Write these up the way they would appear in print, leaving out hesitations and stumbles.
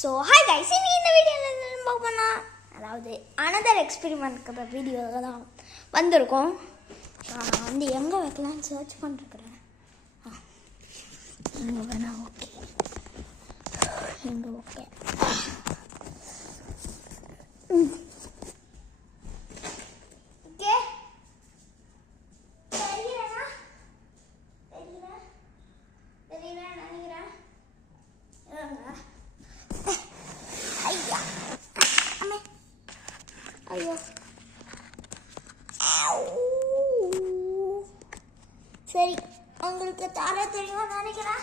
So hi guys, இன்னைக்கு இந்த வீடியோவில் பார்ப்போம்னா அதாவது அனதர் எக்ஸ்பெரிமெண்ட்க்கு வீடியோவில் தான் வந்திருக்கோம். நான் வந்து எங்கே வைக்கலான்னு சர்ச் பண்ணிருக்கிறேன். இங்கே வேணா ஓகே, இங்கே ஓகே. ஐயோ, சரி, உங்களுக்கு தர தெரியும் நினைக்கிறேன்.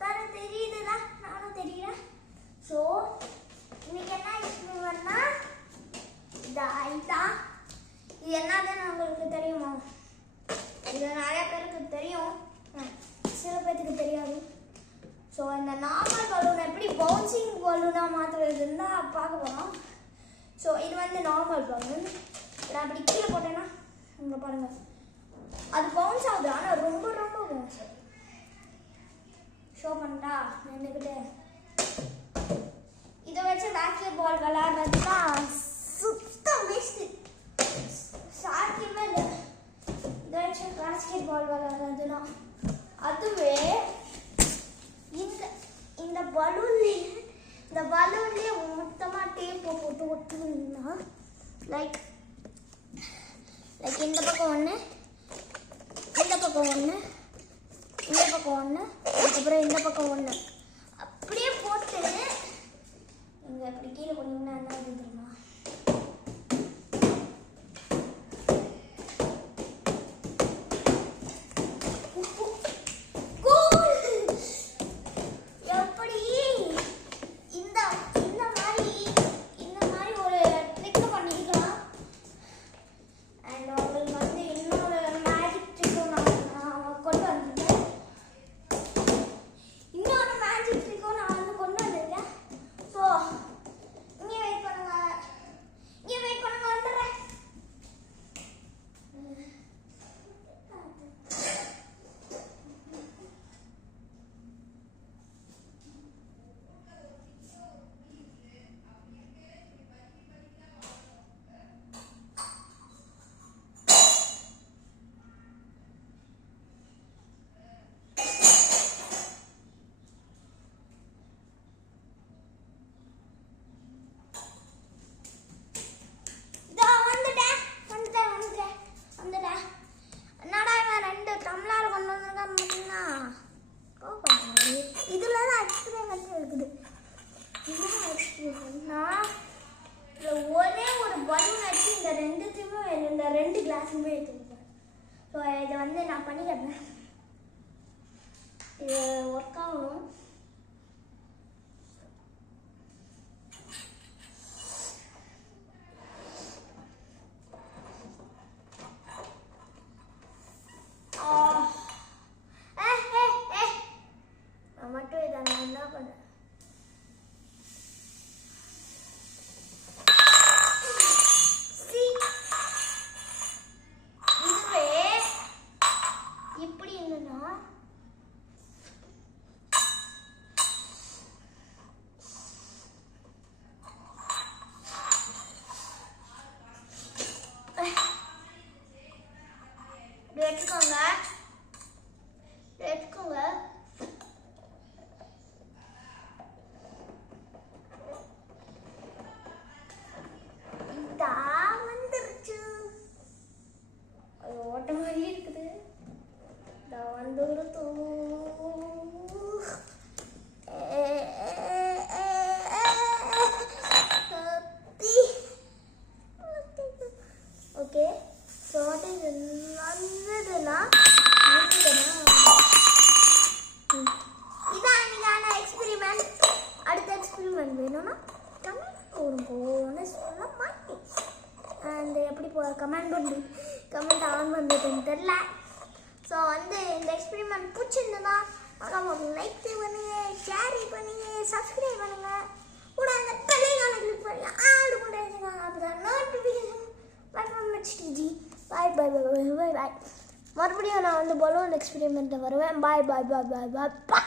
தர தெரியுதுல, நானும் தெரியல. ஸோ இன்னைக்கு என்ன எக்ஸ்பெரிமெண்ட்னா இதுதான். இது என்னதுன்னு உங்களுக்கு தெரியுமா? இது நிறைய பேருக்கு தெரியும், சில பேருக்கு தெரியாது. ஸோ இந்த நார்மல் பலூனை எப்படி பவுன்சிங் பலூனாக மாற்றுறதுன்னு தான் பார்க்க போகிறோம். ஸோ இது வந்து நார்மல் பலூன். நான் அப்படி கீழே போட்டேன்னா இங்கே பாருங்கள், அது பவுன்ஸ் ஆகுது, ஆனால் ரொம்ப ரொம்ப பவுன்ஸ் ஆகுது. ஷோ பண்ணிட்டா நின்றுக்கிட்டு இதை வச்சு பேஸ்கெட் பால் விளையாடுறதுனா சுத்தம் வேஸ்ட்டு, சாத்தியமே இல்லை. இதை வச்சு பேஸ்கெட் பால் விளையாடுறதுனா அதுவே இந்த பலூன்லேயே மொத்தமாக டேப்பை போட்டு ஒட்டுவீங்கன்னா லைக் இந்த பக்கம் ஒன்று, இந்த பக்கம் ஒன்று, இந்த பக்கம் ஒன்று, அதுக்கப்புறம் இந்த பக்கம் ஒன்று, அப்படியே போட்டு இங்கே அப்படி கீழே போனீங்கன்னா என்ன ஆகுது தெரியுமா? இதுல தான் எக்ஸ்பெரிமெண்ட் இருக்குது. ஒரே ஒரு பலூன் வச்சு இந்த ரெண்டு கிளாஸுமே எடுத்துருக்கேன். ஸோ இதை வந்து நான் பண்ணி காட்டுறேன். இது ஒர்க் ஆகணும். மட்டும் இதை நான் என்ன பண்ணேன், இதுவே இப்படி இருந்ததுன்னா எடுத்துக்கோங்க. ஓட்ட மாதிரி இருக்குது. ஓகே, ஸோ வந்ததுன்னா இதான் இன்னைக்கான எக்ஸ்பெரிமெண்ட். அடுத்த எக்ஸ்பெரிமெண்ட் வேணும்னா கமெண்ட் போடுங்கன்னு சொல்ல மாட்டேன். அண்ட் எப்படி கமெண்ட் ஆன் பண்ணுறதுன்னு தெரில. ஸோ வந்து இந்த எக்ஸ்பெரிமெண்ட் பிடிச்சிருந்ததுன்னா லைக் பண்ணுங்க, ஷேர் பண்ணுங்க, சப்ஸ்கிரைப் பண்ணுங்க, கூட அந்த பெல்லைக்கான கிளிக் பண்ணி ஆடு கொண்டு வச்சுக்கோங்க. அப்போ தான் நோட்டிஃபிகேஷன் வச்சுட்டு பாய் பாய் பாய் பாய் பாய். மறுபடியும் நான் வந்து பலூன் எக்ஸ்பெரிமெண்ட்டில் வருவேன். பாய் பாய் பாய் பாய் பாய்.